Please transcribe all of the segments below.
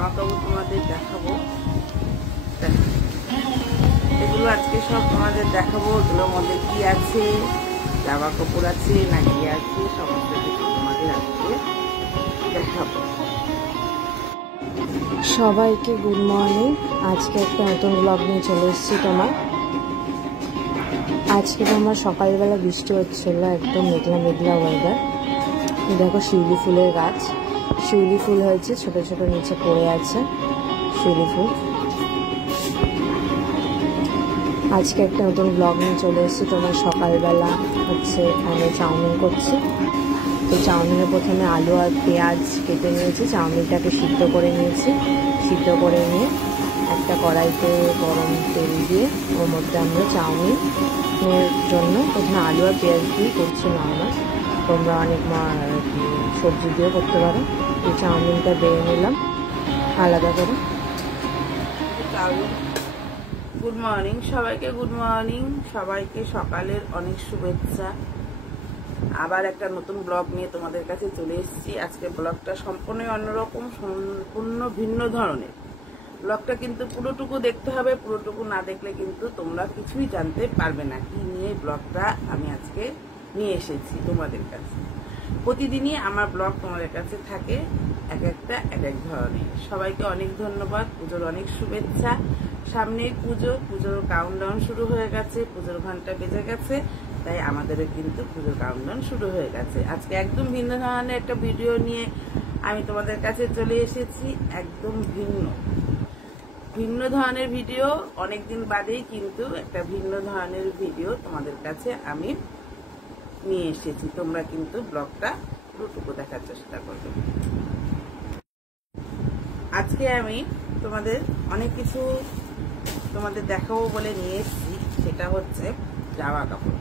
জামা কাপড় তোমাদের দেখাবো। এগুলো আজকে সব তোমাদের দেখাবো। এগুলোর মধ্যে কি আছে, জামা কাপড় আছে না কি আছে, সমস্ত কিছু তোমাদের আজকে দেখাবো। সবাইকে গুড মর্নিং। আজকে একটা নতুন ব্লগ নিয়ে চলে এসেছি তোমার। আজকে তোমার সকালবেলা বৃষ্টি হচ্ছিল, একদম মেঘলা মেঘলা ওয়েদার। দেখো শিউলি ফুলের গাছ, শিউলি ফুল হয়েছে, ছোট ছোট নিচে পড়ে আছে শিউলি ফুল। আজকে একটা নতুন ব্লগ নিয়ে চলে এসেছি তোমার। সকালবেলা হচ্ছে আমি চাউমিন করছি। তো চাউমিনের প্রথমে আলু আর পেঁয়াজ কেটে নিয়েছি, চাউমিনটাকে সিদ্ধ করে নিয়েছি। সিদ্ধ করে নিয়ে একটা কড়াইতে গরম তেল দিয়ে ওর মধ্যে আমরা চাউমিনের জন্য প্রথমে আলু আর পেঁয়াজ দিয়ে করছি নর্মাল, তোমরা অনেক সবজি দিয়েও করতে পারো। এই চাউমিনটা বেড়ে নিলাম আলাদা করে। গুড মর্নিং সবাইকে, গুড মর্নিং সবাইকে, সকালের অনেক শুভেচ্ছা। আবার একটা নতুন ব্লগ নিয়ে তোমাদের কাছে চলে এসেছি। আজকে ব্লগটা সম্পূর্ণ অন্যরকম, সম্পূর্ণ ভিন্ন ধরনের। ব্লগটা কিন্তু পুরোটুকু দেখতে হবে, পুরোটুকু না দেখলে কিন্তু তোমরা কিছুই জানতে পারবে না কি নিয়ে ব্লগটা আমি আজকে নিয়ে এসেছি তোমাদের কাছে। প্রতিদিনই আমার ব্লগ তোমাদের কাছে থাকে এক একটা এক এক ধরনের। সবাইকে অনেক ধন্যবাদ, পুজোর অনেক শুভেচ্ছা। সামনে পুজো, পুজোর কাউন্টডাউন শুরু হয়ে গেছে, পুজোর ঘন্টা বেজে গেছে, তাই আমাদেরও কিন্তু পুজোর কাউন্টডাউন শুরু হয়ে গেছে। আজকে একদম ভিন্ন ধরনের একটা ভিডিও নিয়ে আমি তোমাদের কাছে চলে এসেছি। একদম ভিন্ন ধরনের ভিডিও, অনেকদিন বাদেই কিন্তু একটা ভিন্ন ধরনের ভিডিও তোমাদের কাছে আমি নিয়ে এসেছি। তোমরা কিন্তু ব্লগটা পুরোটুকু দেখার চেষ্টা করবে। আজকে আমি তোমাদের অনেক কিছু তোমাদের দেখাবো বলে নিয়ে এসেছি, সেটা হচ্ছে জামা কাপড়।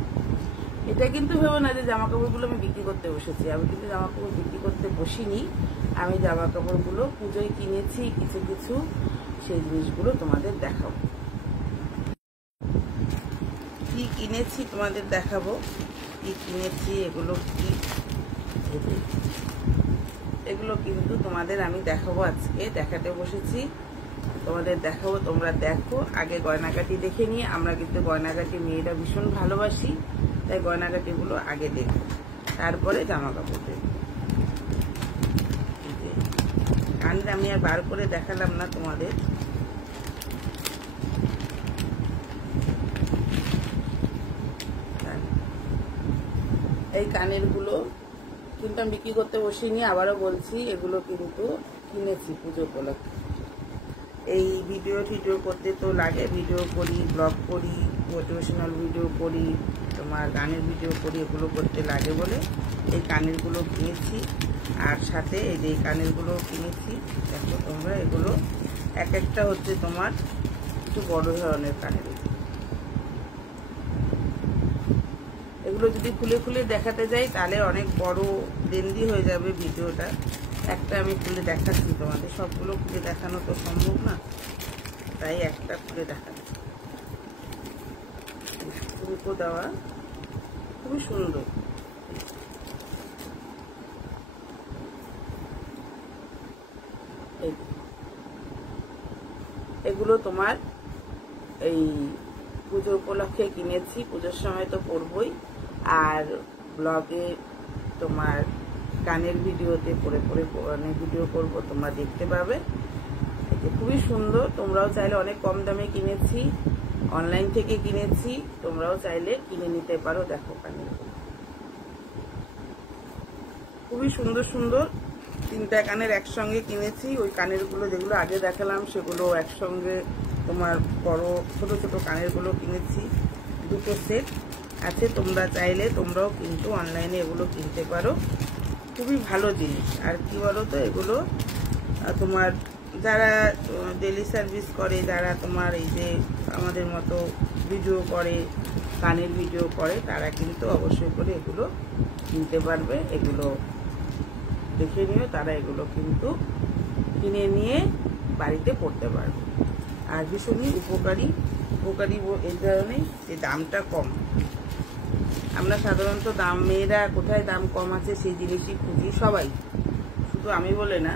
এটা কিন্তু ভেবো না যে জামা কাপড়গুলো আমি বিক্রি করতে বসেছি। আমি কিন্তু জামা কাপড় বিক্রি করতে বসিনি। আমি জামা কাপড়গুলো পুজোয় কিনেছি কিছু কিছু, সেই জিনিসগুলো তোমাদের দেখাবো। কি কিনেছি তোমাদের দেখাবো, কি কিনেছি, এগুলো কি, এগুলো কিন্তু তোমাদের আমি দেখাবো। আজকে দেখাতে বসেছি, তোমাদের দেখাবো। তোমরা দেখো, আগে গয়নাগাটি দেখে নিয়ে। আমরা কিন্তু গয়নাগাটি মেয়েরা ভীষণ ভালোবাসি, তাই গয়নাগাটিগুলো আগে দেখো, তারপরে জামা কাপড় দেখো। কানটা আমি আর বার করে দেখালাম না তোমাদের। এই কানের গুলো কিন্তু আমি বিক্রি করতে বসিনি, আবারও বলছি, এগুলো কিন্তু কিনেছি পুজো উপলক্ষে। এই ভিডিও করতে তো লাগে, ভিডিও করি, ব্লগ করি, মোটিভেশনাল ভিডিও করি, তোমার গানের ভিডিও করি, এগুলো করতে লাগে বলে এই কানেরগুলো কিনেছি। আর সাথে এই যে কানেরগুলো কিনেছি, দেখো তোমরা, এগুলো এক একটা হচ্ছে তোমার একটু বড় ধরনের কানের। এগুলো যদি খুলে খুলে দেখাতে যাই তাহলে অনেক বড় লেন্দি হয়ে যাবে ভিডিওটা। একটা আমি খুলে দেখাচ্ছি তোমাদের, সবগুলো খুলে দেখানো তো সম্ভব না, তাই একটা খুলে দেখাচ্ছি। রুপো দেওয়া, খুবই সুন্দর। এগুলো তোমার এই পুজো উপলক্ষে কিনেছি, পুজোর সময় তো পরবই। আর ব্লগে তোমার গানের ভিডিওতে পরে পরে ভিডিও করব, তোমরা দেখতে পাবে। খুবই সুন্দর। তোমরাও চাইলে, অনেক কম দামে কিনেছি, অনলাইন থেকে কিনেছি, তোমরাও চাইলে কিনে নিতে পারো। দেখো কানের খুবই সুন্দর সুন্দর, তিনটা কানের একসঙ্গে কিনেছি। ওই কানেরগুলো যেগুলো আগে দেখালাম সেগুলো একসঙ্গে তোমার বড় ছোট ছোট কানেরগুলো কিনেছি, দুটো সেট আছে। তোমরা চাইলে তোমরাও কিন্তু অনলাইনে এগুলো কিনতে পারো, খুবই ভালো জিনিস। আর কি বলো তো, এগুলো তোমার যারা ডেলি সার্ভিস করে, যারা তোমার এই যে আমাদের মতো ভিডিও করে, গানের ভিডিও করে, তারা কিন্তু অবশ্যই করে এগুলো কিনতে পারবে। এগুলো দেখে নিও, তারা এগুলো কিন্তু কিনে নিয়ে বাড়িতে পড়তে পারবে। আর ভীষণই উপকারী এই কারণে যে দামটা কম। আমরা সাধারণত মেয়েরা কোথায় দাম কম আছে সেই জিনিসই খুঁজি, সবাই, শুধু আমি বলে না,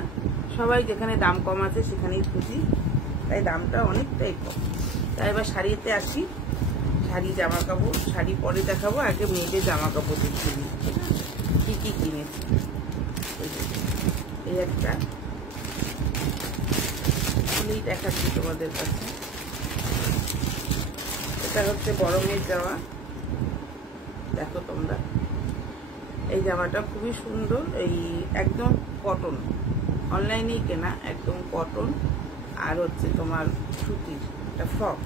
সবাই যেখানে দাম কম আছে সেখানেই খুঁজি, তাই দামটা অনেকটাই কম। তাই এবার শাড়িতে আসি। শাড়ি জামা কাপড়, শাড়ি পরে দেখাবো, আগে মেয়েদের জামা কাপড় দেখতে দিই কি কি কিনেছি। এই একটা খুলেই দেখাচ্ছি তোমাদের কাছে। এটা হচ্ছে গরমের জামা, দেখো তোমরা। এই জামাটা খুবই সুন্দর, এই একদম কটন, অনলাইনেই কেনা, একদম কটন। আর হচ্ছে তোমার সুতির একটা ফ্রক,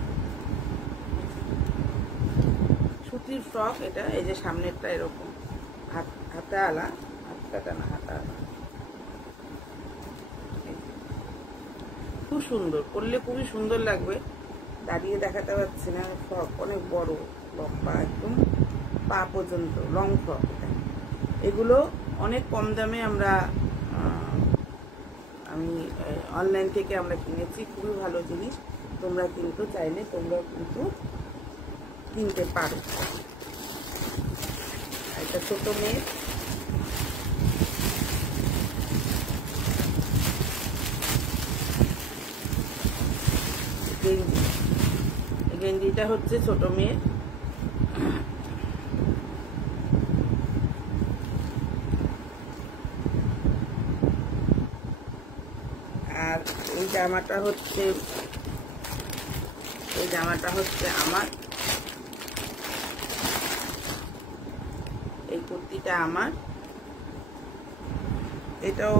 সুতির ফ্রক এটা। এই যে সামনেরটা এরকম হাতাওয়ালা, হাতটা না হাতাওয়ালা, খুব সুন্দর, পরলে খুবই সুন্দর লাগবে। দাঁড়িয়ে দেখাতে পারছি না, ফ্রক অনেক বড়, লম্বা, একদম পা পর্যন্ত, লং ফ্রক এটা। এগুলো অনেক কম দামে আমি অনলাইন থেকে আমরা কিনেছি, খুবই ভালো জিনিস। তোমরা কিন্তু চাইলে তোমরা কিন্তু কিনতে পারো। একটা ছোট মেয়ে, গেঞ্জি, গেঞ্জিটা হচ্ছে ছোট মেয়ে। আর এই জামাটা হচ্ছে আমার, এই কুর্তিটা আমার, এটাও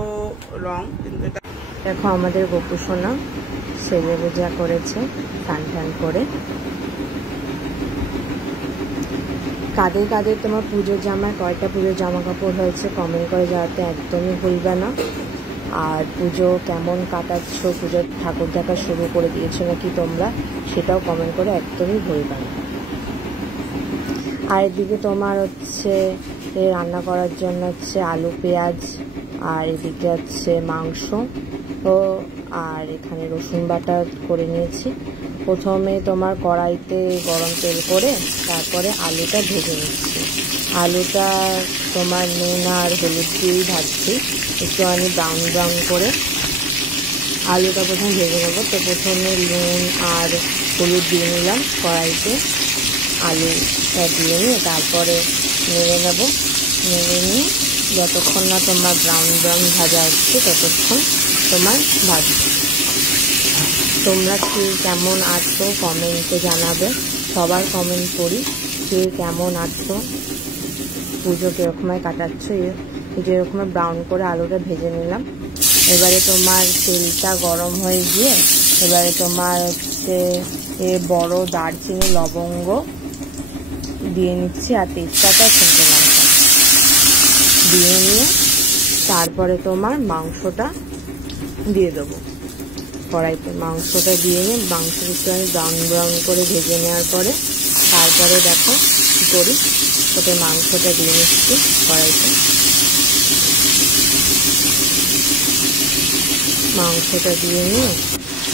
রং, কিন্তু এটা দেখো আমাদের গোপু সোনা সেজে বেজা করেছে টান টান করে। কাদের কাদের তোমার পুজোর জামা, কয়টা পুজোর জামা কাপড় হয়েছে কমেন্ট করে জানাতে একদমই ভুলবে না। আর পুজো কেমন কাটাচ্ছ, পুজোর ঠাকুর দেখা শুরু করে দিয়েছো নাকি তোমরা, সেটাও কমেন্ট করে একদমই ভুলবে না। আর এদিকে তোমার হচ্ছে রান্না করার জন্য হচ্ছে আলু পেঁয়াজ, আর এদিকে হচ্ছে মাংস ও, আর এখানে রসুন বাটা করে নিয়েছি। প্রথমে তোমার কড়াইতে গরম তেল করে তারপরে আলুটা ভেজে নিচ্ছি। আলুটা তোমার নুন আর হলুদ দিয়েই ভাজছি, একটুখানি ব্রাউন ব্রাউন করে আলুটা প্রথমে ভেজে নেবো। তো প্রথমে নুন আর হলুদ দিয়ে নিলাম কড়াইতে, আলুটা দিয়ে নিয়ে তারপরে নেড়ে নেবো। নেড়ে নিয়ে যতক্ষণ না তোমার ব্রাউন ব্রাউন ভাজা হচ্ছে ততক্ষণ তোমার ভাজবে। তোমরা কে কেমন আছো কমেন্টে জানাবে, সবার কমেন্ট করি কে কেমন আছো, পুজো কীরকমই কাটাচ্ছ। যেরকম ব্রাউন করে আলুটা ভেজে নিলাম। এবারে তোমার তেলটা গরম হয়ে গিয়ে এবারে তোমার হচ্ছে বড় দারচিনি লবঙ্গ দিয়ে নিচ্ছি, আর তেজপাতা শুকনো লঙ্কা দিয়ে নিয়ে তারপরে তোমার মাংসটা দিয়ে দেবো কড়াইতে। মাংসটা দিয়ে নিয়ে মাংসটা একটু আমি ব্রাউন ব্রাউন করে ভেজে নেওয়ার পরে তারপরে দেখো কী করি, ওতে মাংসটা দিয়ে নিচ্ছি কড়াইতে। মাংসটা দিয়ে নিয়ে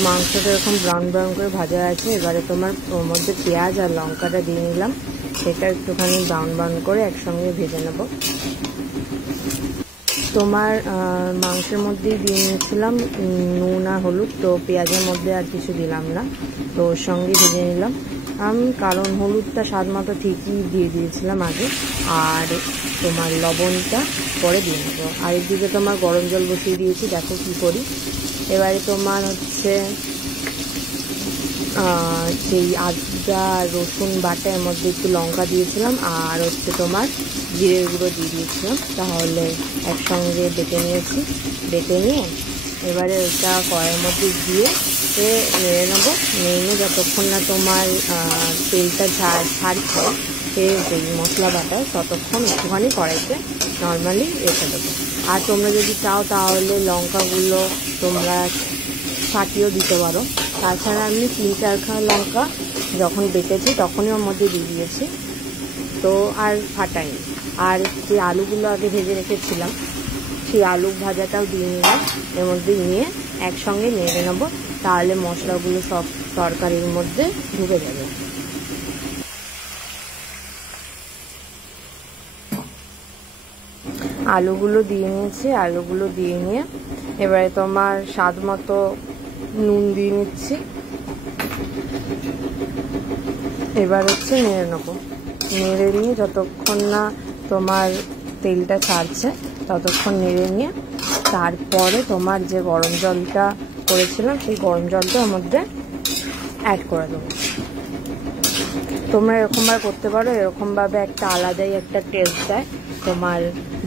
মাংসটা এরকম ব্রাউন ব্রাউন করে ভাজা আছে। এবারে তোমার ওর মধ্যে পেঁয়াজ আর লঙ্কাটা দিয়ে নিলাম, সেটা একটুখানি ব্রাউন ব্রাউন করে একসঙ্গে ভেজে নেব। তোমার মাংসের মধ্যেই দিয়ে নিয়েছিলাম নুন আর হলুদ, তো পেঁয়াজের মধ্যে আর কিছু দিলাম না, তো ওর সঙ্গে ভেজে নিলাম আমি, কারণ হলুদটা স্বাদ মতো ঠিকই দিয়ে দিয়েছিলাম আগে, আর তোমার লবণটা পরে দিয়ে নেবো। আর একদিকে তোমার গরম জল বসিয়ে দিয়েছি, দেখো কী করি। এবারে তোমার হচ্ছে সেই আদা রসুন বাটার মধ্যে একটু লঙ্কা দিয়েছিলাম, আর হচ্ছে তোমার জিরের গুঁড়ো দিয়ে দিয়েছিলাম, তাহলে একসঙ্গে বেটে নিয়েছি। বেটে নিয়ে এবারে ওটা কড়াইয়ের মধ্যে দিয়ে নেড়ে নেবো। নেড়ে নিয়ে যতক্ষণ না তোমার তেলটা ছাড়ছে সেই মশলা বাটায়, ততক্ষণ একটুখানি কড়াইতে নর্মালি রেখে দেবো। আর তোমরা যদি চাও তাহলে লঙ্কাগুলো তোমরা ফাটিয়েও দিতে পারো। তাছাড়া আমি 3-4 লঙ্কা যখন বেটেছি তখনই ওর মধ্যে দিয়ে দিয়েছি, তো আর ফাটাইনি। আর যে আলুগুলো আগে ভেজে রেখেছিলাম সেই আলু ভাজাটাও দিয়ে নিলাম এর মধ্যে, নিয়ে একসঙ্গে নেড়ে নেবো, তাহলে মশলাগুলো সব তরকারির মধ্যে ঢুকে যাবে। আলুগুলো দিয়ে নিয়েছি। আলুগুলো দিয়ে নিয়ে এবারে তোমার স্বাদ মতো নুন দিয়ে নিচ্ছি। এবার হচ্ছে নেড়ে নেবো। নেড়ে নিয়ে যতক্ষণ না তোমার তেলটা ছাড়ছে ততক্ষণ নেড়ে নিয়ে তারপরে তোমার যে গরম জলটা করেছিলাম সেই গরম জলটা ওর মধ্যে অ্যাড করে দেবো। তোমরা এরকমভাবে করতে পারো, এরকমভাবে একটা আলাদাই একটা টেস্ট দেয় তোমার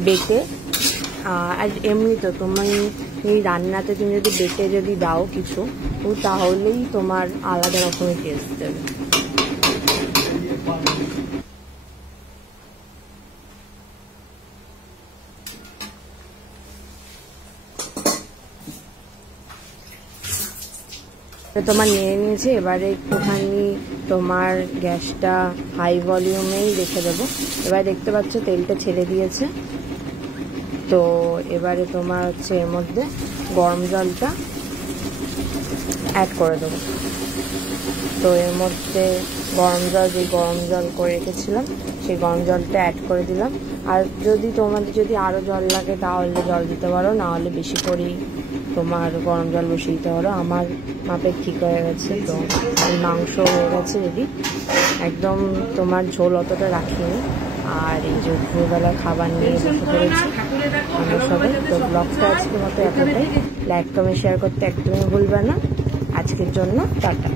বেটে। আর এমনি তো তুমি এই রান্নাতে তুমি যদি বেটে যদি দাও কিছু, তাহলেই তোমার আলাদা রকমের টেস্ট দেবে। তোমার নেড়ে নিয়েছে। এবারে একটুখানি তোমার গ্যাসটা হাই ভলিউমেই রেখে দেবো। এবার দেখতে পাচ্ছ তেলটা ছেড়ে দিয়েছে। তো এবারে তোমার হচ্ছে এর মধ্যে গরম জলটা অ্যাড করে দেবো। তো এর মধ্যে যে গরম জল করে রেখেছিলাম সেই গরম জলটা অ্যাড করে দিলাম। আর যদি তোমাদের যদি আরও জল লাগে তাহলে জল দিতে পারো, না হলে বেশি করেই তোমার গরম জল বসিয়ে দিতে পারো। আমার মাপে ঠিক হয়ে গেছে। তো এই মাংস হয়ে গেছে রেডি। একদম তোমার ঝোল অতটা রাখিনি। আর এই যে দুপুরবেলা খাবার নিয়ে বসে পড়েছি আমরা সবাই। তো ব্লগটা আজকের মতো এতটাই। লাইক কমেন্ট শেয়ার করতে একদমই ভুলবে না। আজকের জন্য টাটা।